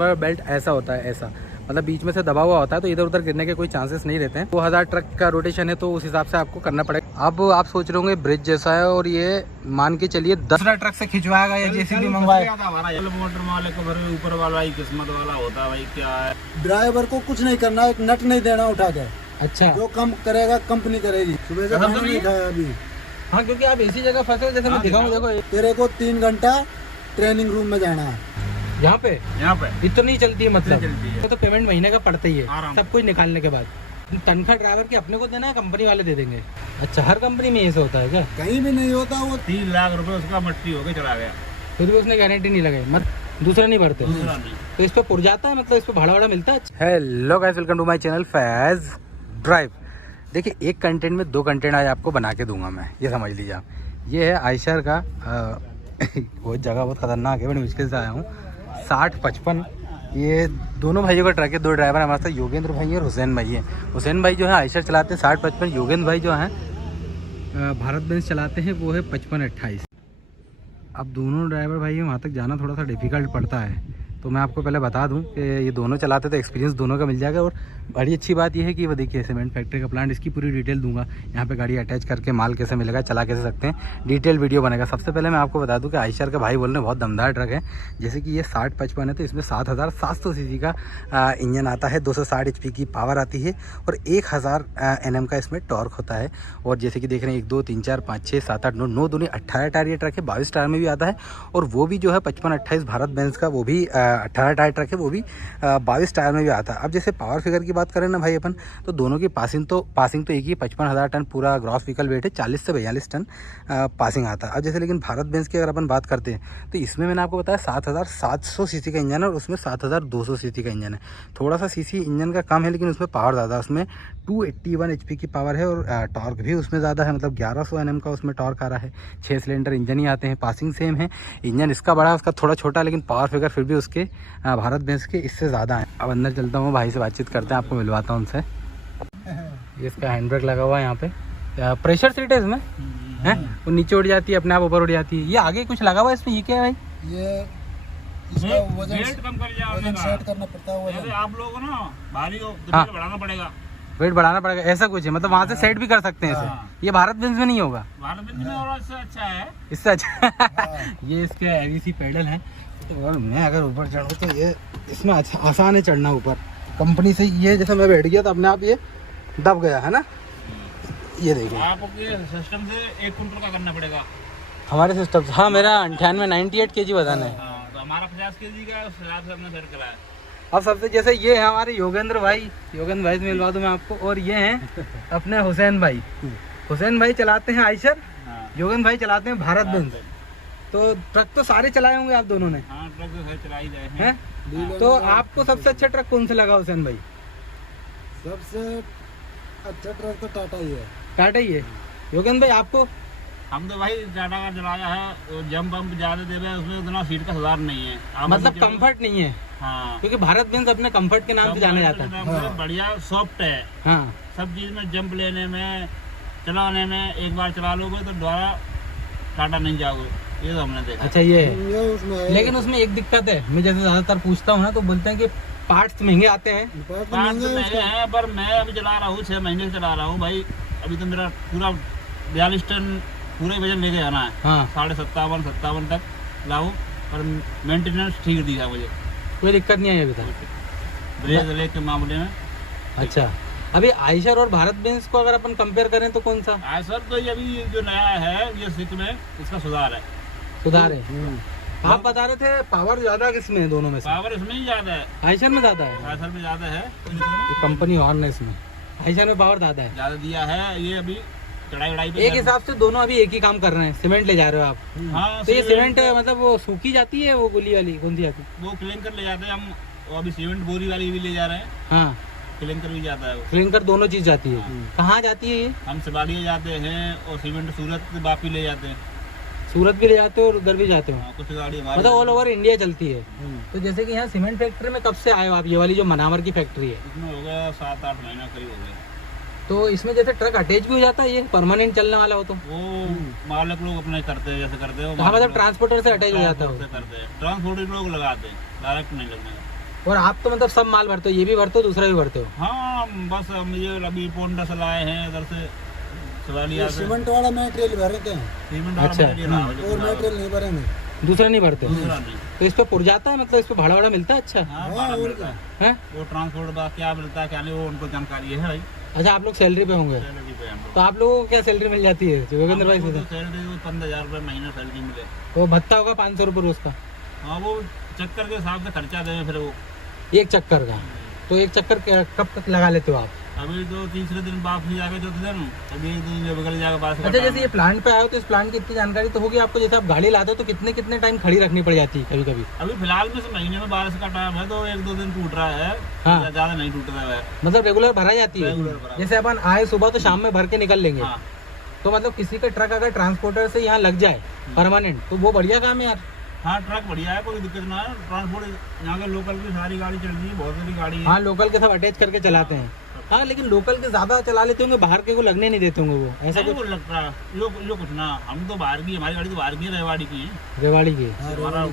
Belt ऐसा होता है, ऐसा मतलब बीच में से दबा हुआ होता है, तो इधर उधर गिरने के कोई चांसेस नहीं रहते हैं। 2000 ट्रक का रोटेशन है तो उस हिसाब से आपको करना पड़ेगा। अब आप सोच रहे होंगे ब्रिज जैसा है और ये मान के चलिए 10 ट्रक से खिंचवाएगा या जेसीबी मंगवाएगा। मोटर वाले को ऊपर वाला ही किस्मत वाला होता है भाई। क्या है, ड्राइवर को कुछ नहीं करना, एक नट नहीं देना उठा के। अच्छा, जो कम करेगा कंपनी करेगी। सुबह से खाना नहीं खाया अभी। हाँ, क्योंकि आप ऐसी जगह फंसे जैसे मैं दिखाऊं। देखो तेरे को 3 घंटा ट्रेनिंग रूम में जाना है। यहाँ पे इतनी चलती है, मतलब चलती है। तो पेमेंट महीने का पड़ता ही है सब कुछ निकालने के बाद। तनख्वाह ड्राइवर की अपने को देना है, कंपनी वाले दे देंगे। अच्छा, हर कंपनी में ऐसा होता है क्या? कहीं भी नहीं होता। वो 3 लाख रुपए उसका मट्टी होके चला गया, फिर भी उसने गारंटी नहीं लगाई, मत दूसरे नहीं भरते। दूसरा नहीं। तो इस पे पुर जाता है, मतलब इस पे भाड़ा मिलता है। Hello guys, welcome to my channel Faiz drive. देखिए, एक कंटेंट में 2 कंटेंट आज आपको बना के दूंगा मैं, ये समझ लीजिए आप। ये है आयशर का वो जगह बहुत खतरनाक है, बड़ी मुश्किल से आया हूँ। 60-55 ये दोनों भाइयों का ट्रक है। 2 ड्राइवर हमारे साथ, योगेंद्र भाई और हुसैन भाई है। हुसैन भाई जो है आयशर चलाते हैं 60-55, योगेंद्र भाई जो हैं भारत बेंज चलाते हैं, वो है 55-28। अब दोनों ड्राइवर भाई वहाँ तक जाना थोड़ा सा डिफ़िकल्ट पड़ता है, तो मैं आपको पहले बता दूं कि ये दोनों चलाते तो एक्सपीरियंस दोनों का मिल जाएगा। और बड़ी अच्छी बात ये है कि वो देखिए सीमेंट फैक्ट्री का प्लांट, इसकी पूरी डिटेल दूंगा। यहाँ पे गाड़ी अटैच करके माल कैसे मिलेगा, चला कैसे सकते हैं, डिटेल वीडियो बनेगा। सबसे पहले मैं आपको बता दूं कि आयशर का भाई बोल रहे बहुत दमदार ट्रक है। जैसे कि ये 60-55 है, तो इसमें 7700 सीसी का इंजन आता है, 260 HP की पावर आती है और 1000 Nm का इसमें टॉर्क होता है। और जैसे कि देख रहे हैं 1 2 3 4 5 6 7 8 9 दूनी 18 टायर ये ट्रक है। 22 टायर में भी आता है, और वो भी जो है 55-28 भारत बेंज का, वो भी 18 टायर ट्रक है, वो भी 22 टायर में भी आता है। अब जैसे पावर फिगर की बात करें ना भाई अपन, तो दोनों की पासिंग तो एक ही 55,000 टन पूरा ग्रॉस व्हीकल वेट है, 40 से 42 टन पासिंग आता है। अब जैसे लेकिन भारत बेंज की अगर अपन बात करते हैं तो इसमें मैंने आपको बताया 7700 सीसी का इंजन है और उसमें 7200 सीसी का इंजन है। थोड़ा सा सीसी इंजन का कम है, लेकिन उसमें पावर ज़्यादा है। उसमें 281 HP की पावर है और टॉर्क भी उसमें ज़्यादा है, मतलब 1100 Nm का उसमें टॉर्क आ रहा है। 6 सिलेंडर इंजन ही आते हैं, पासिंग सेम है। इंजन इसका बड़ा है, उसका थोड़ा छोटा, लेकिन पावर फिगर फिर भी उसके भारत बेंज के इससे ज़्यादा है। अब अंदर चलता हूँ, भाई से बातचीत करते हैं, आपको मिलवाता हूँ उनसे। ये इसका हैंड ब्रेक लगा हुआ है यहाँ पे, प्रेशर सीट है इसमें, है वो नीचे उड़ जाती है, अपने आप ऊपर उड़ जाती है। ये आगे कुछ लगा हुआ है इसमें, ये क्या है भाई? ये इसका वजन कम कर जाओ, सेट करना पड़ता है। आप लोगों को ना भारी को बढ़ाना पड़ेगा, वेट बढ़ाना पड़ेगा, ऐसा कुछ है, मतलब वहाँ से सेट भी कर सकते हैं इसे। ये भारत बेंज में नहीं होगा, भारत बेंज में और इससे अच्छा है, इससे अच्छा। ये इसके हैवी सी पेडल है, तो मैं अगर ऊपर चढ़ूँ तो ये इसमें आसान है चढ़ना ऊपर। कंपनी से ये जैसे मैं बैठ गया तो अपने आप ये दब गया है ना। ये देखिए, आपको सिस्टम से 1 कुंटल का करना पड़ेगा हमारे सिस्टम से। हाँ, मेरा 98 kg वजन है। तो हमारा 50 kg का, उस हिसाब से हमने सेट करा है। अब सबसे जैसे ये है हमारे योगेंद्र भाई से मिलवा दूं मैं आपको, और ये हैं अपने हुसैन भाई। हुसैन भाई चलाते हैं आयशर, योगेंद्र भाई चलाते हैं भारत बेंज। तो ट्रक तो सारे चलाए होंगे आप दोनों ने? हाँ, ट्रक तो चला ही गए हैं। तो आपको सबसे अच्छा ट्रक कौन सा लगा हुसैन भाई? सबसे अच्छा ट्रक तो टाटा ही है। टाटा ही है। योगेंद्र भाई आपको? हम तो भाई टाटा का चलाया है, जंप बम्प ज्यादा दे रहे हैं, उसमें उतना सीट का सुधार नहीं है, मतलब कंफर्ट नहीं है। हाँ, क्योंकि भारत बेंज अपने कंफर्ट के नाम से जाना जाता है। हाँ। बढ़िया सॉफ्ट है, हाँ, सब चीज में जंप लेने में, चलाने में, एक बार चला लोगे तो दोबारा टाटा नहीं जाओगे, ये तो हमने देखा। अच्छा, ये है। लेकिन उसमें एक दिक्कत है, मैं जैसे ज्यादातर पूछता हूँ ना, तो बोलते हैं कि पार्ट्स महंगे आते हैं। पार्ट्स महंगे हैं, पर मैं अभी चला रहा हूँ, 6 महीने से चला रहा हूँ भाई। अभी तो मेरा पूरा 42 टन पूरे वजन लेके आना है। हाँ, 57 तक लाऊं, और मेंटेनेंस ठीक दिया मुझे, कोई दिक्कत नहीं आई अभी तक ब्रेक के मामले में। अच्छा, अभी आयशर और भारत बेंज को अगर अपन कंपेयर करें तो कौन सा? आयशर तो ये अभी जो नया है, ये सिक में इसका सुधार है। आप बता रहे थे पावर ज्यादा किसमें है दोनों में से? पावर इसमें ही ज्यादा है, आयशर में ज्यादा है। आयशर में ज्यादा है, कंपनी हॉर्न है इसमें, आयशर में पावर ज्यादा है, ज्यादा दिया है। ये अभी चढ़ाई पे एक हिसाब से दोनों अभी एक ही काम कर रहे हैं। सीमेंट ले जा रहे हो आप? हाँ, तो ये सीमेंट मतलब वो सूखी जाती है, वो गोली वाली कौन सी आती है? वो क्लिंकर ले जाते हैं हम, वो अभी सीमेंट बोरी वाली भी ले जा रहे हैं। हाँ, क्लिंकर भी जाता है वो। क्लिंकर दोनों चीज जाती है। कहाँ जाती है ये? हम सिवाड़िया जाते हैं, और सीमेंट सूरत वापी ले जाते हैं। सूरत भी ले जाते हो और उधर भी जाते हो? कुछ गाड़ी मतलब ऑल ओवर इंडिया चलती है। तो जैसे कि यहाँ सीमेंट फैक्ट्री में कब से आए हो आप? ये वाली जो मनावर की फैक्ट्री है, इसमें हो गया 7-8 महीना करीब हो गया। तो इसमें जैसे ट्रक अटैच भी हो जाता है, ये परमानेंट चलने वाला हो तो? वो मालिक लोग अपने करते हैं, जैसे करते हो। हाँ, मतलब ट्रांसपोर्टर से अटैच हो जाता है, करते हैं, ट्रांसपोर्टर लोग लगाते हैं, डायरेक्ट नहीं लगने का। और आप तो मतलब सब माल भरते हो, ये भी भरते हो, दूसरा भी भरते हो? हाँ बस हम ये अभी पोंडा से लाए हैं इधर से सवालिया से। सीमेंट वाला मटेरियल भरते हैं सीमेंट वाला अच्छा, मटेरियल, हाँ, जो और खराब है। मटेरियल नहीं भरेंगे। दूसरा नहीं भरते? दूसरा नहीं। तो इस पे पुर जाता है, मतलब इस पे भाड़ा वाड़ा मिलता है? अच्छा हाँ, हाँ, भाड़ा और मिलता है। है। वो ट्रांसपोर्ट का क्या मिलता है क्या नहीं, वो उनको जानकारी है भाई। अच्छा, आप लोग सैलरी पे होंगे, सैलरी पे हम लोग। तो आप लोगों को क्या सैलरी मिल जाती है योगेंद्र भाई हमको से? तो सैलरी 15,000 रुपये महीना सैलरी मिले। तो भत्ता होगा 500 रुपये रोज का? हाँ वो चक्कर के हिसाब से खर्चा दें फिर वो। एक चक्कर का? तो एक चक्कर कब तक लगा लेते हो आप? अभी तो तीसरे दिन वापसी जाके चौथे दिन, अभी एक दिन बगल जाके पास। अच्छा, जैसे ये प्लांट पे आए हो तो इस प्लांट की इतनी जानकारी तो होगी आपको, जैसे आप गाड़ी लाते हो तो कितने कितने टाइम खड़ी रखनी पड़ जाती है कभी कभी? अभी फिलहाल में से महीने में बारिश का टाइम है तो 1-2 दिन टूट रहा है। हाँ। ज्यादा नहीं टूट रहा है, मतलब रेगुलर भरा जाती है? रेगुलर भरा। जैसे अपन आए सुबह तो शाम में भर के निकल लेंगे। हाँ तो मतलब किसी का ट्रक अगर ट्रांसपोर्टर से यहाँ लग जाए परमानेंट तो वो बढ़िया काम है यार। हाँ ट्रक बढ़िया है, कोई दिक्कत ना है। ट्रांसपोर्ट यहाँ के लोकल की सारी गाड़ी चल रही है, बहुत सारी गाड़ी है। हाँ, लोकल के सब अटैच करके चलाते हैं। हाँ, लेकिन लोकल के ज्यादा चला लेते होंगे, बाहर के को लगने नहीं देते होंगे वो, ऐसा नहीं कुछ? वो लगता है यो कुछ ना, हम तो बाहर की, हमारी गाड़ी तो बाहर की है, रेवाड़ी की है। रेवाड़ी के? हाँ, हमारा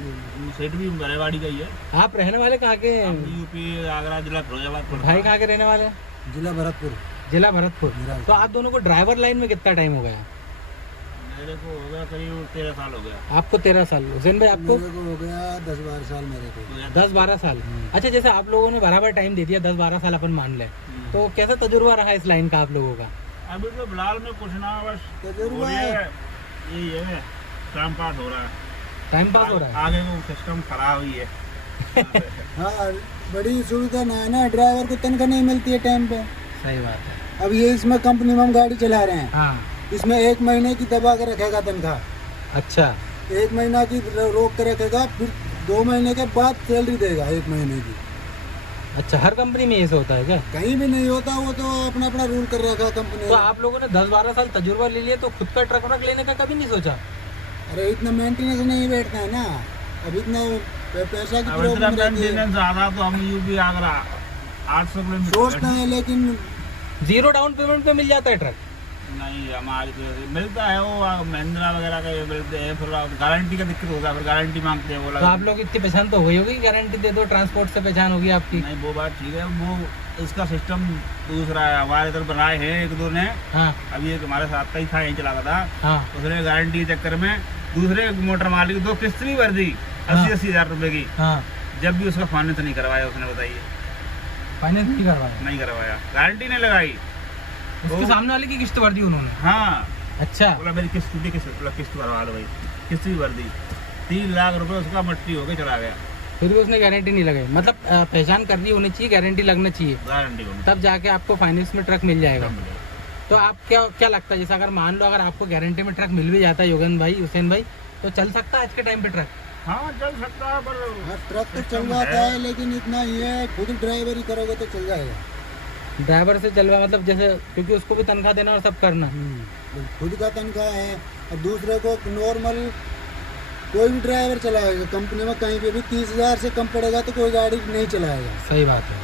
सेट भी रेवाड़ी का ही है। आप रहने वाले कहाँ के? हम यूपी आगरा जिला फिरोजाबाद। भाई कहाँ के रहने वाले हैं? जिला भरतपुर। जिला भरतपुर। मेरा- तो आप दोनों को ड्राइवर लाइन में कितना टाइम हो गया? मेरे को हो गया करीब 13 साल हो गया। आपको 13 साल, हुसैन भाई आपको? मेरे को हो गया 10-12 साल मेरे को। 10-12 साल। अच्छा, जैसे आप लोगों ने बराबर टाइम दे दिया, 10-12 साल अपन मान ले, तो कैसा तजुर्बा रहा इस लाइन का आप लोगों का? अभी तो फिलहाल में कुछ ना, बस तजुर्बा हो रही है। यही है, टाइम पास हो रहा है। टाइम पास हो रहा है? आगे वो सिस्टम खराब हुई है। हाँ, बड़ी सुविधा ना है ना, ड्राइवर को तनख्वाह नहीं मिलती है टाइम पे। सही बात है। अब ये इसमें कंपनी में हम गाड़ी चला रहे हैं, हाँ। इसमें 1 महीने की दबा के रखेगा तनख्वाह। अच्छा, 1 महीना की रोक के रखेगा, फिर 2 महीने के बाद सैलरी देगा 1 महीने की। अच्छा, हर कंपनी में ऐसा होता है क्या? कहीं भी नहीं होता, वो तो अपना अपना रूल कर रखा कंपनी तो ने। आप लोगों ने 10-12 साल तजुर्बा ले लिया तो खुद का ट्रक व्रक लेने का कभी नहीं सोचा? अरे इतना मेंटेनेंस नहीं बैठता है ना, अब इतना पैसा की अब प्रॉब्लम इतना रहती है। मेंटेनेंस ज़्यादा तो हम यूपी आगरा 800 सोचना किलोमीटर। है, लेकिन जीरो डाउन पेमेंट पे मिल जाता है ट्रक? नहीं हमारी तो मिलता है वो महिंद्रा वगैरह का ये मिलते हैं, फिर गारंटी का दिक्कत होगा, फिर गारंटी मांगते हैं वो तो लगा। आप लोग इतनी पहचान तो हुई होगी, गारंटी दे दो, ट्रांसपोर्ट से पहचान होगी आपकी। नहीं वो बात ठीक है, वो इसका सिस्टम दूसरा है। हमारे इधर बनाए हैं 1-2 ने, हाँ अभी एक हमारे साथ का ही था, यहीं चलाता था। हाँ। उसने गारंटी के चक्कर में दूसरे मोटर मालिक 2 किस्त भी भर दी, हाँ। 80-80 हज़ार रुपए की, हाँ, जब भी उसका फाइनेंस नहीं करवाया उसने। बताइए, फाइनेंस नहीं करवाया? नहीं करवाया, गारंटी नहीं लगाई। उसके सामने वाले की किस्त भर दी उन्होंने? हाँ, अच्छा। बोला मेरी किस्त टूटी, किस्त भरवा लो भाई, किस्त भी भर दी। 3 लाख रुपए उसका मट्टी होके चला गया। फिर भी उसने गारंटी नहीं लगाई? मतलब पहचान करनी होनी चाहिए, गारंटी लगना चाहिए, गारंटी को तब जाके आपको फाइनेंस में ट्रक मिल जाएगा। तो आप क्या लगता है, जैसे अगर मान लो अगर आपको गारंटी में ट्रक मिल भी जाता है योगेंद्र भाई, हुसैन भाई, तो चल सकता है आज के टाइम पे ट्रक? हाँ चल सकता है, पर हाँ, ट्रक तो चल जाता है, लेकिन इतना ये है, खुद ड्राइवरी करोगे तो चल जाएगा। ड्राइवर से चलवा मतलब जैसे, क्योंकि उसको भी तनख्वाह देना और सब करना। खुद का तनख्वाह है, और दूसरे को नॉर्मल कोई भी ड्राइवर चलाएगा कंपनी में, कहीं पे भी 30,000 से कम पड़ेगा तो कोई गाड़ी नहीं चलाएगा। सही बात है।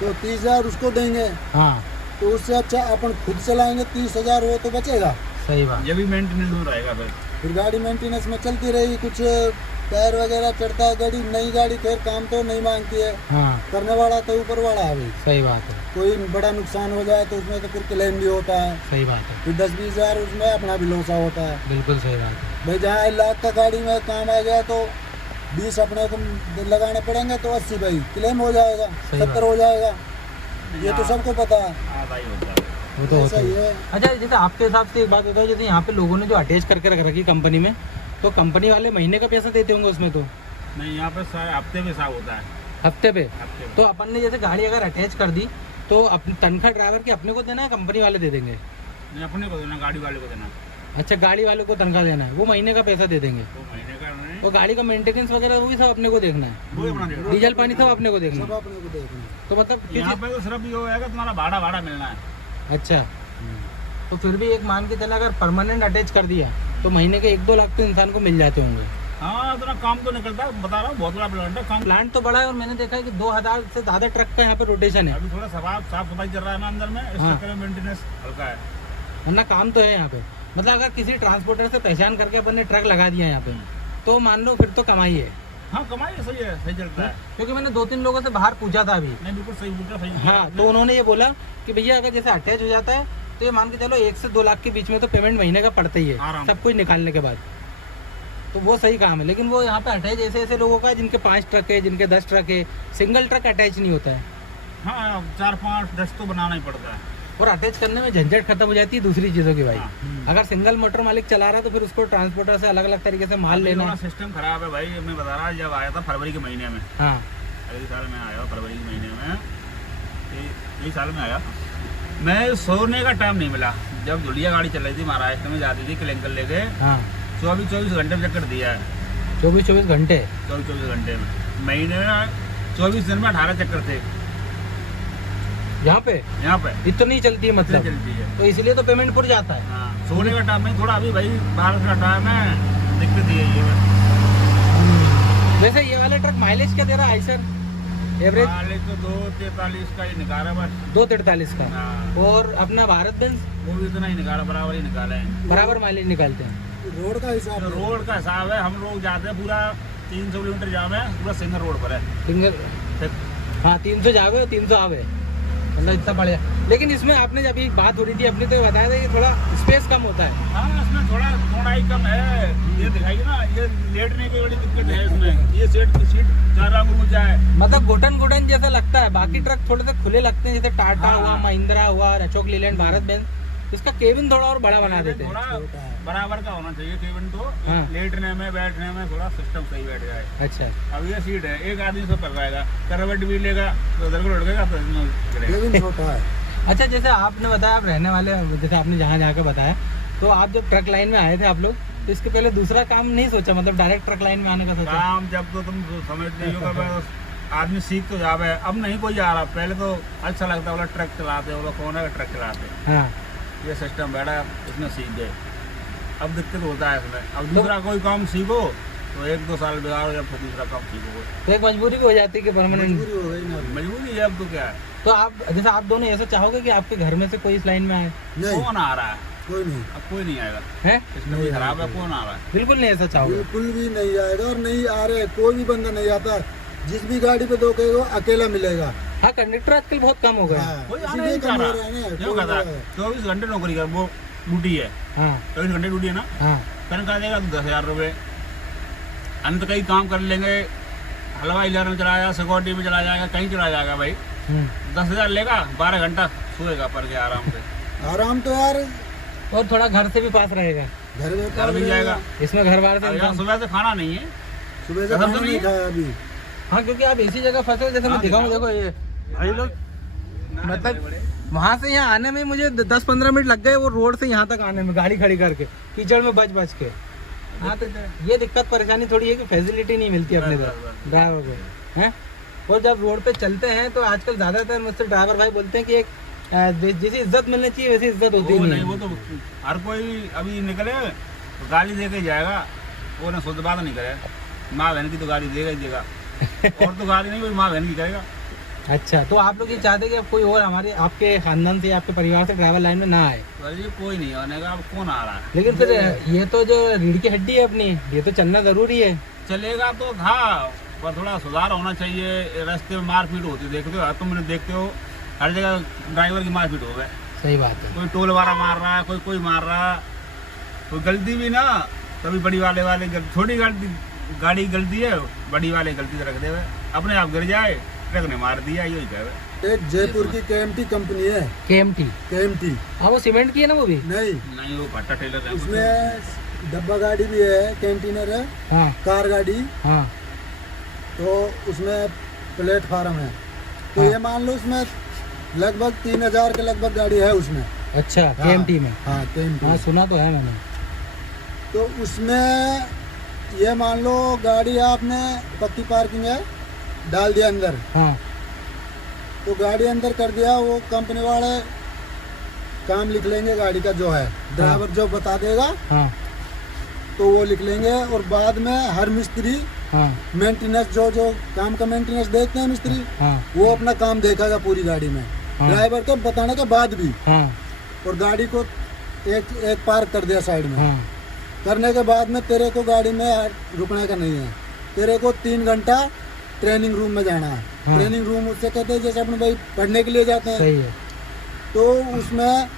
तो 30,000 उसको देंगे, हाँ तो उससे अच्छा अपन खुद चलाएंगे, 30,000 वो तो बचेगा। सही बात। ये भी मेंटेनेंस हो रहेगा। फिर गाड़ी मेंटेनेंस में चलती रहेगी, कुछ टायर वगैरह चढ़ता है, गाड़ी नई गाड़ी खैर काम तो नहीं मांगती है, हाँ करने वाला तो ऊपर वाला है भाई। सही बात है। कोई बड़ा नुकसान हो जाए तो उसमें तो फिर क्लेम भी होता है, सही बात है। फिर 10-20 हज़ार उसमें अपना भी लॉसा होता है बिल्कुल सही बात है। भाई। जहाँ 1 लाख का गाड़ी में काम आ गया तो 20 अपने को लगाने पड़ेंगे, तो 80 भाई क्लेम हो जाएगा, सही 70 हो जाएगा, ये तो सबको पता है। आधा ही होता है। वो तो होता ऐसा ही है। है। अच्छा, जैसे आपके हिसाब से एक बात बताओ, जैसे यहाँ पे लोगों ने जो अटैच करके रख रखी कंपनी में, तो कंपनी वाले महीने का पैसा देते होंगे उसमें? तो नहीं, यहाँ पे हफ्ते में हिसाब होता है। हफ्ते पे? हफ्ते में। तो अपन ने जैसे गाड़ी अगर अटैच कर दी तो अपनी तनख्वाह ड्राइवर की अपने को देना है, कंपनी वाले दे देंगे? नहीं, अपने को देना, गाड़ी वाले को देना। अच्छा, गाड़ी वाले को तनख्वाह देना है, वो महीने का पैसा दे देंगे? वो महीने का नहीं, तो गाड़ी का मेंटेनेंस वगैरह वो भी सब अपने को देखना है, वो ही अपना देगा। डीजल पानी सब अपने को देखना सब है? अपने को देखना है। तो मतलब यहाँ पे तो सिर्फ ये होगा तुम्हारा भाड़ा मिलना है। अच्छा, तो फिर भी एक मान के चला, अगर परमानेंट अटैच कर दिया तो महीने के 1-2 लाख तो इंसान को मिल जाते होंगे। हाँ, इतना काम तो निकलता है, बता रहा हूँ, बहुत बड़ा प्लांट है। काम प्लांट तो बड़ा है, और मैंने देखा है कि 2000 से ज्यादा ट्रक का यहाँ पे रोटेशन है, अभी थोड़ा साफ सफाई चल रहा है ना अंदर में, इस हाँ। चक्कर में मेंटेनेंस हल्का है। वरना काम तो है यहाँ पे। मतलब अगर किसी ट्रांसपोर्टर से पहचान करके अपन ने ट्रक लगा दिया यहाँ पे, तो मान लो फिर तो कमाई है। हाँ कमाई सही है, सही चलता है। क्योंकि मैंने 2-3 लोगों से बाहर पूछा था अभी। नहीं बिल्कुल सही बोल रहे हो। हाँ, तो उन्होंने ये बोला कि भैया अगर जैसे अटैच हो जाता है तो ये मान के चलो 1 से 2 लाख के बीच में तो पेमेंट महीने का पड़ता ही है सब कुछ निकालने के बाद, तो वो सही काम है। लेकिन वो यहाँ पे अटैच ऐसे लोगों का है जिनके 5 ट्रक है, जिनके 10 ट्रक है, सिंगल ट्रक अटैच नहीं होता है। हाँ 4-5 10 तो बनाना ही पड़ता है, और अटैच करने में झंझट खत्म हो जाती है दूसरी चीज़ों की भाई। हाँ। अगर सिंगल मोटर मालिक चला रहा है तो फिर उसको ट्रांसपोर्टर से अलग अलग तरीके से माल लेना। सिस्टम खराब है भाई, मैं बता रहा जब आया था फरवरी के महीने में, हाँ अगले साल में आया फरवरी के महीने में, यही साल में आया, मैं सोने का टाइम नहीं मिला। जब धुलिया गाड़ी चल रही थी महाराष्ट्र में जाती थी क्लैंकर लेके, हाँ 24 घंटे में चक्कर दिया है। 24 घंटे 24 घंटे में, महीने में 24 दिन में 18 चक्कर थे यहाँ पे इतनी चलती है मतलब चलती है, तो इसलिए तो पेमेंट पुर जाता है। हाँ, सोने का टाइम नहीं, थोड़ा अभी भाई बारिश का टाइम है, दिक्कत ये है। वैसे ये वाला ट्रक माइलेज क्या दे रहा है सर? एवरेज माइलेज तो 243 का ही निकाला बस, 243 का। हाँ। और अपना भारत बेंज वो भी इतना ही निकाला, बराबर ही निकाला है, बराबर माइलेज निकालते हैं। रोड का हिसाब है। रोड का हिसाब है, हम लोग जाते हैं पूरा 300 किलोमीटर जाम है, पूरा सिंगल रोड पर है। सिंगल हाँ 300 जावे और 300 आवे, मतलब इतना बढ़िया। लेकिन इसमें आपने जब बात हो रही थी अपनी तो बताया था कि थोड़ा स्पेस कम होता है। हाँ इसमें थोड़ा ही कम है, ये दिखाएगी ना, ये लेटने की बड़ी दिक्कत है इसमें, ये सीट 4 आंगुल ऊंचा है, मतलब घुटन जैसा लगता है। बाकी ट्रक थोड़े से खुले लगते हैं, जैसे टाटा हाँ। हुआ, महिंद्रा हुआ, अशोक लीलैंड, भारत बेंज, इसका केबिन थोड़ा और बड़ा बना देते हैं। थोड़ा बराबर का होना चाहिए केबिन, तो हाँ। लेटने में बैठने में थोड़ा सिस्टम सही बैठ जाए। अच्छा अब ये सीट है, एक आदमी से कर जाएगा, करवट भी लेगा तो उधर को लड़केगा तो केबिन छोटा है। अच्छा, जैसे आपने बताया आप रहने वाले, जैसे आपने जहाँ जाके बताया, तो आप जब ट्रक लाइन में आए थे आप लोग, तो इसके पहले दूसरा काम नहीं सोचा, मतलब डायरेक्ट ट्रक लाइन में आने का सोचा? काम जब तो तुम समझ नहीं होगा, आदमी सीख तो जावे, अब नहीं कोई जा रहा, पहले तो अच्छा लगता बोला ट्रक चलाते, बोला कौन है ट्रक चलाते, हाँ ये सिस्टम बैठा, इसमें सीख गए। अब दिक्कत होता है इसमें, अब दूसरा कोई काम सीखो तो 1-2 साल बिगाड़ो, जब दूसरा काम सीखो तो एक मजबूरी भी हो जाती है कि परमानेंट मजबूरी है, अब तो क्या है। तो आप जैसे आप दोनों ऐसा चाहोगे कि आपके घर में से कोई इस लाइन में आए? कौन आ रहा है? कोई नहीं, अब कोई नहीं आएगा, है सिस्टम भी खराब है, कौन आ रहा है? बिल्कुल नहीं ऐसा चाहोगे? बिल्कुल भी नहीं आएगा, और नहीं आ रहे, कोई भी बंदा नहीं आता। जिस भी गाड़ी पे दो कहेगा अकेला मिलेगा। हाँ, कंडक्टर आजकल बहुत कम हो गए। हाँ, कोई आना इसीलिए नहीं कम चाह हो रहा, रहा है ना, क्यों कोई कहता नहीं है है। 24 घंटे नौकरी कर, वो ड्यूटी है, हाँ 24 घंटे ड्यूटी है ना, हाँ तनख्वाह देगा तो 10,000 रुपये, अंत कहीं काम कर लेंगे, हलवाई इधर में चला जाएगा, सिक्योरिटी में चला जाएगा, कहीं चला जाएगा भाई, 10,000 लेगा, 12 घंटा सोएगा पर के आराम से। आराम तो यार, और थोड़ा घर से भी पास रहेगा, घर भी जाएगा, इसमें घर बार अब से यहाँ सुबह से खाना नहीं है, सुबह से कसम खाना तो नहीं नहीं खाया अभी। हाँ, क्योंकि आप ऐसी जगह फंसे हो, जैसे मैं हाँ, दिखाऊं, देखो ये भाई लोग, मतलब वहाँ से यहाँ आने में मुझे 10-15 मिनट लग गए, वो रोड से यहाँ तक आने में गाड़ी खड़ी करके, कीचड़ में बच के। हाँ, तो ये दिक्कत परेशानी थोड़ी है कि फैसिलिटी नहीं मिलती अपने तरफ ड्राइवर को, हैं। और जब रोड पे चलते हैं तो आजकल ज़्यादातर मुझसे ड्राइवर भाई बोलते हैं कि एक जैसी इज्जत मिलनी चाहिए वैसी इज्जत होती नहीं। वो तो हर कोई अभी निकले तो गाली दे के जाएगा, वो ना शुद्ध बात नहीं करे, माँ बहन की तो गाली देगा ही देगा, और तो गाली नहीं, माँ बहन की करेगा। अच्छा, तो आप लोग ये चाहते हैं कि अब कोई और हमारे आपके खानदान से, आपके परिवार से ड्राइवर लाइन में ना आए? ये कोई नहीं आने का, अब कौन आ रहा है? लेकिन फिर ये तो जो रीढ़ की हड्डी है अपनी, ये तो चलना जरूरी है। चलेगा तो था, पर थोड़ा सुधार होना चाहिए। रास्ते में मारपीट होती देखते हो, तुम देखते हो हर जगह ड्राइवर की मारपीट हो गए। सही बात है, कोई टोल वाला मार रहा है, कोई मार रहा है, कोई गलती भी ना, कभी बड़ी वाले छोटी गाड़ी गलती है, बड़ी वाले गलती से रख दे, अपने आप गिर जाए, ट्रक ने मार दिया, यही कहे। एक जयपुर की KMT कंपनी है, KMT। हाँ, वो सीमेंट की है ना? वो भी नहीं, वो भट्टा टेलर है, उसमें डब्बा गाड़ी भी है, कैंटीनर है, हाँ कार गाड़ी, हाँ तो उसमें प्लेटफार्म है, तो ये मान लो उसमें लगभग 3,000 के लगभग गाड़ी है उसमें। अच्छा, हाँ, KMT में? हाँ KMT। हाँ, सुना तो है मैंने। तो उसमें ये मान लो गाड़ी आपने पक्की पार्किंग है, डाल दिया अंदर, हाँ तो गाड़ी अंदर कर दिया, वो कंपनी वाले काम लिख लेंगे गाड़ी का, जो है ड्राइवर जो बता देगा, हाँ तो वो लिख लेंगे। और बाद में हर मिस्त्री हाँ मेंटेनेंस, जो काम का मेंटेनेंस देखते हैं मिस्त्री, हाँ वो अपना काम देखेगा पूरी गाड़ी में, ड्राइवर को बताने के बाद भी। हाँ और गाड़ी को एक पार्क कर दिया साइड में, हाँ करने के बाद में तेरे को गाड़ी में रुकने का नहीं है, तेरे को 3 घंटा ट्रेनिंग रूम में जाना है। हाँ। ट्रेनिंग रूम उससे कहते हैं जैसे अपने भाई पढ़ने के लिए जाते हैं। सही है। तो उसमें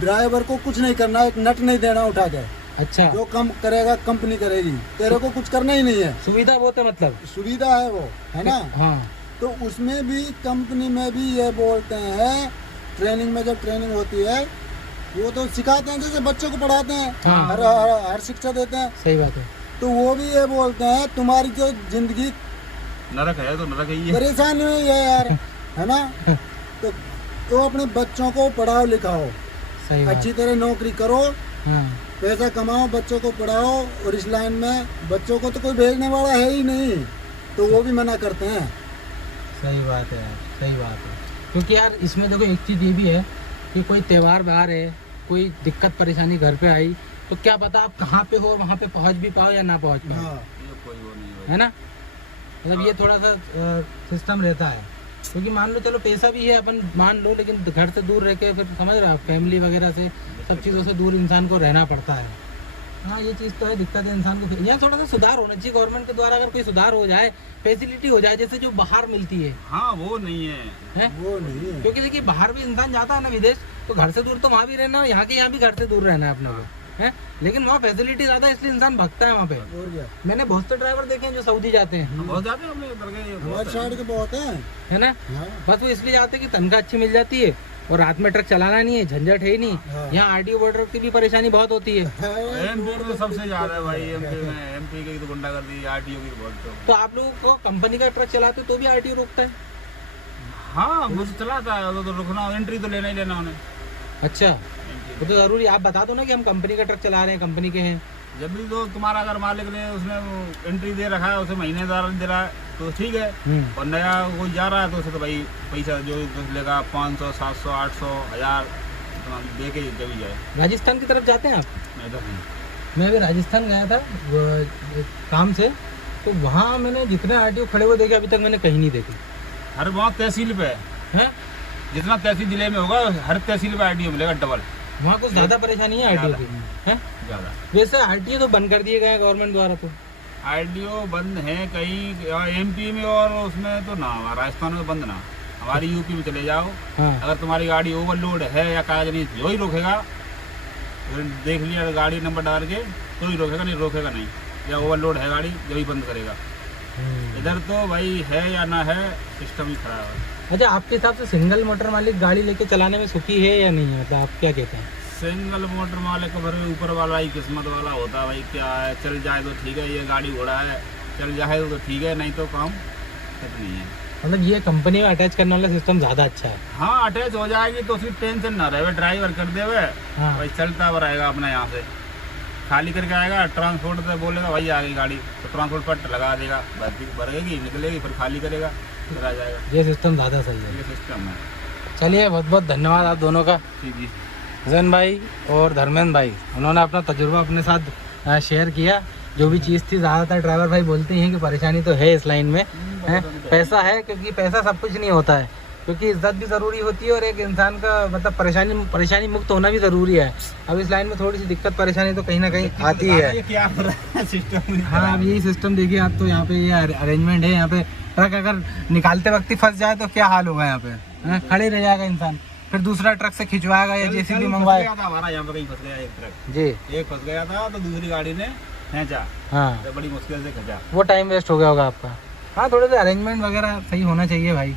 ड्राइवर को कुछ नहीं करना, एक नट नहीं देना उठा के। अच्छा, जो कम करेगा कंपनी करेगी, तेरे को कुछ करना ही नहीं है। सुविधा बहुत है मतलब। सुविधा है वो, है ना। हाँ। तो उसमें भी कंपनी में भी ये बोलते हैं, ट्रेनिंग में जब ट्रेनिंग होती है वो तो सिखाते हैं जैसे बच्चों को पढ़ाते हैं। हाँ। हर शिक्षा देते हैं। सही बात है। तो वो भी ये बोलते हैं तुम्हारी जो जिंदगी नरक है तो नरक ही है। परेशानी हुई है यार, है ना। तो अपने बच्चों को पढ़ाओ लिखाओ, सही बात। अच्छी तरह नौकरी करो, हाँ। पैसा कमाओ, बच्चों को पढ़ाओ। और इस लाइन में बच्चों को तो कोई भेजने वाला है ही नहीं, तो वो भी मना करते हैं। सही बात है यार, सही बात है। क्योंकि यार इसमें देखो एक चीज़ ये भी है कि कोई त्यौहार बाहर है, कोई दिक्कत परेशानी घर पे आई, तो क्या पता आप कहाँ पे हो, वहाँ पे पहुँच भी पाओ या ना पहुँच पाओ। हाँ। ये कोई वो नहीं है ना। मतलब ये थोड़ा सा सिस्टम रहता है। क्योंकि मान लो चलो पैसा भी है अपन मान लो, लेकिन घर से दूर रह के फिर समझ रहे हो फैमिली वगैरह से सब चीज़ों से दूर इंसान को रहना पड़ता है। हाँ ये चीज़ तो है, दिक्कत है इंसान को। यहाँ थोड़ा सा सुधार होना चाहिए गवर्नमेंट के द्वारा। अगर कोई सुधार हो जाए, फैसिलिटी हो जाए जैसे जो बाहर मिलती है। हाँ वो नहीं है, हैं? वो नहीं है। क्योंकि देखिए बाहर भी इंसान जाता है ना विदेश, तो घर से दूर तो वहाँ भी रहना, यहाँ के यहाँ भी घर से दूर रहना है अपने को, है। लेकिन वहाँ फैसिलिटी ज़्यादा है इसलिए इंसान भागता है वहाँ पे। और क्या, मैंने बहुत से ड्राइवर देखे हैं जो सऊदी जाते हैं, बहुत ज्यादा हमने उधर गए, बहुत हमारे साइड के बहुत हैं। है ना। हाँ। बस वो इसलिए जाते हैं कि तनख्वाह अच्छी मिल जाती है और रात में ट्रक चलाना नहीं है, झंझट है ही नहीं। हाँ। यहाँ आरटीओ बॉर्डर की भी परेशानी बहुत होती है। एमपी में सबसे ज्यादा है भाई। एमपी की तो गुंडागर्दी, आरटीओ की बहुत। तो आप लोगों को कंपनी का ट्रक चलाते हो तो भी आरटीओ रोकता है? हाँ वो तो चलाता है, वो तो रुकना, एंट्री तो लेना ही लेना उन्हें। अच्छा, वो तो जरूरी आप बता दो ना कि हम कंपनी का ट्रक चला रहे हैं, कंपनी के हैं। जब भी तो तुम्हारा अगर मालिक ने उसने एंट्री दे रखा है, उसे महीनेदार दे रहा है तो ठीक है। और नया कोई जा रहा है तो उसे तो भाई पैसा जो लेगा 500, 700, 800, 1000 दे के जब ही जाए। राजस्थान की तरफ जाते हैं आप? नहीं तो नहीं। मैं अभी राजस्थान गया था काम से, तो वहाँ मैंने जितने आरटीओ खड़े हुए देखे अभी तक मैंने कहीं नहीं देखे। हर वहाँ तहसील पे हैं? जितना तहसील जिले में होगा हर तहसील पे आरटीओ मिलेगा डबल। वहाँ कुछ ज़्यादा परेशानी है आरटीओ की, हैं? ज़्यादा। वैसे आरटीओ तो बंद कर दिए गए हैं गवर्नमेंट द्वारा। तो आरटीओ बंद है कहीं एमपी में और उसमें तो ना, राजस्थान में बंद ना। हमारी यूपी में चले जाओ, हाँ। अगर तुम्हारी गाड़ी ओवरलोड है या कागज नहीं, जो ही रोकेगा, देख लिया गाड़ी नंबर डाल के तो ही रोकेगा, नहीं रोकेगा नहीं। या ओवरलोड है गाड़ी जब ही बंद करेगा। इधर तो भाई है या ना है, सिस्टम ही खराब है। अच्छा, आपके हिसाब से सिंगल मोटर मालिक गाड़ी लेके चलाने में सुखी है या नहीं है? मतलब आप क्या कहते हैं? सिंगल मोटर मालिक को भरे ऊपर वाला ही किस्मत वाला होता है भाई। क्या है, चल जाए तो ठीक है, ये गाड़ी घोड़ा है, चल जाए तो ठीक है, नहीं तो काम खत्म नहीं है। मतलब ये कंपनी में अटैच करने वाला सिस्टम ज़्यादा अच्छा है। हाँ अटैच हो जाएगी तो उसकी टेंशन ना रहे, ड्राइवर कर दे हुए हाँ। भाई, चलता हुआ रहेगा अपना। यहाँ से खाली करके आएगा, ट्रांसपोर्ट से बोलेगा भाई आ गई गाड़ी, तो ट्रांसपोर्ट पर लगा देगा, भरेगी निकलेगी, फिर खाली करेगा, फिर आ जाएगा। ये सिस्टम ज़्यादा सही है। ये सिस्टम है। चलिए, बहुत बहुत धन्यवाद आप दोनों का, जी जी। जैन भाई और धर्मेंद्र भाई। उन्होंने अपना तजुर्बा अपने साथ शेयर किया। जो भी चीज़ थी, ज़्यादातर ड्राइवर भाई बोलते हैं कि परेशानी तो है इस लाइन में, है पैसा है, क्योंकि पैसा सब कुछ नहीं होता है, क्योंकि इज्जत भी ज़रूरी होती है और एक इंसान का मतलब परेशानी मुक्त होना भी ज़रूरी है। अब इस लाइन में थोड़ी सी दिक्कत परेशानी तो कहीं ना कहीं आती है। क्या हो रहा है सिस्टम? हाँ, अब यही सिस्टम देखिए आप। तो यहाँ पे ये अरेंजमेंट है, यहाँ पे ट्रक अगर निकालते वक्त ही फंस जाए तो क्या हाल होगा? यहाँ पे खड़े रह जाएगा इंसान, फिर दूसरा ट्रक से खिंचवाएगा या जेसीबी मंगवाएगा। हमारा यहाँ पे कहीं फंस गया एक ट्रक जी, एक फंस गया था तो दूसरी गाड़ी ने खींचा, हाँ, तो बड़ी मुश्किल से खींचा। वो टाइम वेस्ट हो गया होगा आपका। हाँ, थोड़े से अरेंजमेंट वगैरह सही होना चाहिए भाई।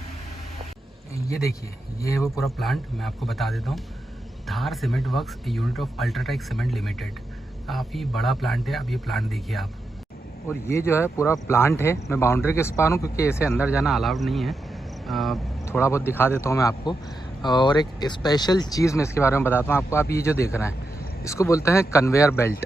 ये देखिए, ये है वो पूरा प्लांट, मैं आपको बता देता हूँ। Dhar cement works unit of UltraTech cement limited, काफ़ी बड़ा प्लांट है। अब ये प्लांट देखिए आप। और ये जो है पूरा प्लांट है। मैं बाउंड्री के इस पार हूँ क्योंकि ऐसे अंदर जाना अलाउड नहीं है। थोड़ा बहुत दिखा देता हूँ मैं आपको। और एक स्पेशल चीज़ मैं इसके बारे में बताता हूँ आपको। आप ये जो देख रहे हैं, इसको बोलते हैं कन्वेयर बेल्ट।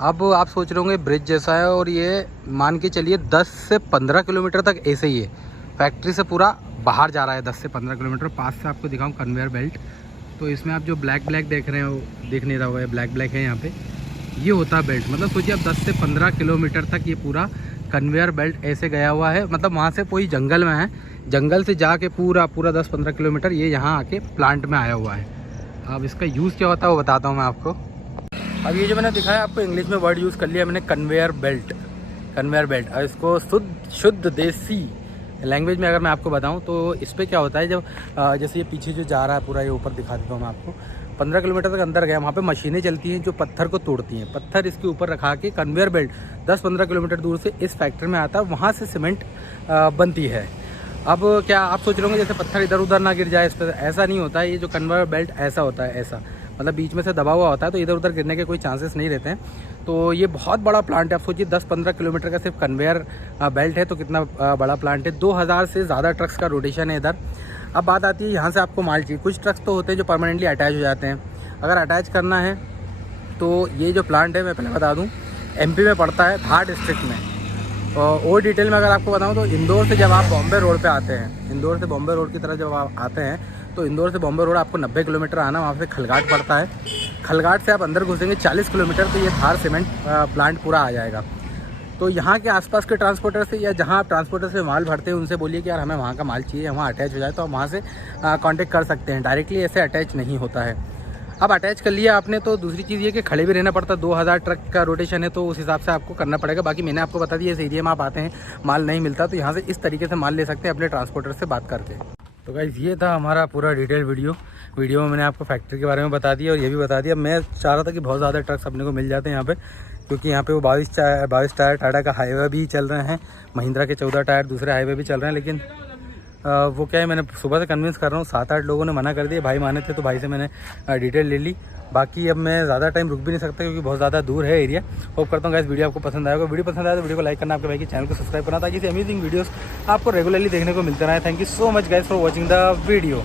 अब आप सोच रहे होंगे ब्रिज जैसा है, और ये मान के चलिए 10 से 15 किलोमीटर तक ऐसे ही है। फैक्ट्री से पूरा बाहर जा रहा है 10 से 15 किलोमीटर। पास से आपको दिखाऊं कन्वेयर बेल्ट, तो इसमें आप जो ब्लैक देख रहे हो, दिख नहीं रहा होगा, ब्लैक है यहाँ पे, ये होता है बेल्ट। मतलब सोचिए आप 10 से 15 किलोमीटर तक ये पूरा कन्वेयर बेल्ट ऐसे गया हुआ है। मतलब वहाँ से कोई जंगल में है, जंगल से जाके पूरा 10-15 किलोमीटर ये यहाँ आके प्लांट में आया हुआ है। अब इसका यूज़ क्या होता है वो बताता हूँ मैं आपको। अब ये जो मैंने दिखाया आपको, इंग्लिश में वर्ड यूज़ कर लिया मैंने, कन्वेयर बेल्ट। Conveyor belt. और इसको शुद्ध देसी लैंग्वेज में अगर मैं आपको बताऊं तो इस पर क्या होता है, जब जैसे ये पीछे जो जा रहा है पूरा, ये ऊपर दिखा देता हूँ मैं आपको, 15 किलोमीटर तक अंदर गया, वहाँ पे मशीनें चलती हैं जो पत्थर को तोड़ती हैं। पत्थर इसके ऊपर रखा के कन्वेयर बेल्ट 10-15 किलोमीटर दूर से इस फैक्ट्री में आता है, वहाँ से सीमेंट बनती है। अब क्या आप सोच रहे होंगे जैसे पत्थर इधर उधर ना गिर जाए इस पर, ऐसा नहीं होता है। ये जो कन्वेयर बेल्ट ऐसा होता है, ऐसा मतलब बीच में से दबा हुआ होता है, तो इधर उधर गिरने के कोई चांसेस नहीं रहते हैं। तो ये बहुत बड़ा प्लांट है। आप सोचिए 10-15 किलोमीटर का सिर्फ कन्वेयर बेल्ट है, तो कितना बड़ा प्लांट है। 2000 से ज़्यादा ट्रक्स का रोटेशन है इधर। अब बात आती है यहाँ से आपको माल चाहिए। कुछ ट्रक्स तो होते हैं जो परमानेंटली अटैच हो जाते हैं। अगर अटैच करना है तो ये जो प्लांट है, मैं पहले बता दूँ, MP में पड़ता है, धार डिस्ट्रिक्ट में। और डिटेल में अगर आपको बताऊँ तो इंदौर से जब आप बॉम्बे रोड पे आते हैं, इंदौर से बॉम्बे रोड की तरफ जब आप आते हैं तो इंदौर से बॉम्बे रोड आपको 90 किलोमीटर आना, वहाँ से खलघाट पड़ता है। खलघाट से आप अंदर घुसेंगे 40 किलोमीटर, तो ये धार सीमेंट प्लांट पूरा आ जाएगा। तो यहाँ के आसपास के ट्रांसपोर्टर से या जहाँ आप ट्रांसपोर्टर से माल भरते हैं उनसे बोलिए कि यार हमें वहाँ का माल चाहिए, वहाँ अटैच हो जाए, तो आप वहाँ से कांटेक्ट कर सकते हैं। डायरेक्टली ऐसे अटैच नहीं होता है। अब अटैच कर लिया आपने, तो दूसरी चीज़ ये कि खड़े भी रहना पड़ता है। 2000 ट्रक का रोटेशन है, तो उस हिसाब से आपको करना पड़ेगा। बाकी मैंने आपको बता दिया, इस एरिया में आप आते हैं माल नहीं मिलता, तो यहाँ से इस तरीके से माल ले सकते हैं अपने ट्रांसपोर्टर से बात करके। तो गाइस ये था हमारा पूरा डिटेल वीडियो में मैंने आपको फैक्ट्री के बारे में बता दिया और ये भी बता दिया। मैं चाह रहा था कि बहुत ज़्यादा ट्रक्स अपने को मिल जाते हैं यहाँ पे, क्योंकि यहाँ पे वो 22 टायर टाटा का हाईवे भी चल रहे हैं, महिंद्रा के 14 टायर दूसरे हाईवे भी चल रहे हैं। लेकिन वो क्या है, मैंने सुबह से कन्विंस कर रहा हूँ, 7-8 लोगों ने मना कर दिया। भाई माने थे तो भाई से मैंने डिटेल ले ली। बाकी अब मैं ज़्यादा टाइम रुक भी नहीं सकता क्योंकि बहुत ज़्यादा दूर है एरिया। होप करता हूँ गाइस वीडियो आपको पसंद आएगा। वीडियो पसंद आया तो वीडियो को लाइक करना, आपके भाई के चैनल को सब्सक्राइब करना, ताकि ऐसी अमेजिंग वीडियोस आपको रेगुलरली देखने को मिलते रहे। Thank you so much guys for watching the video.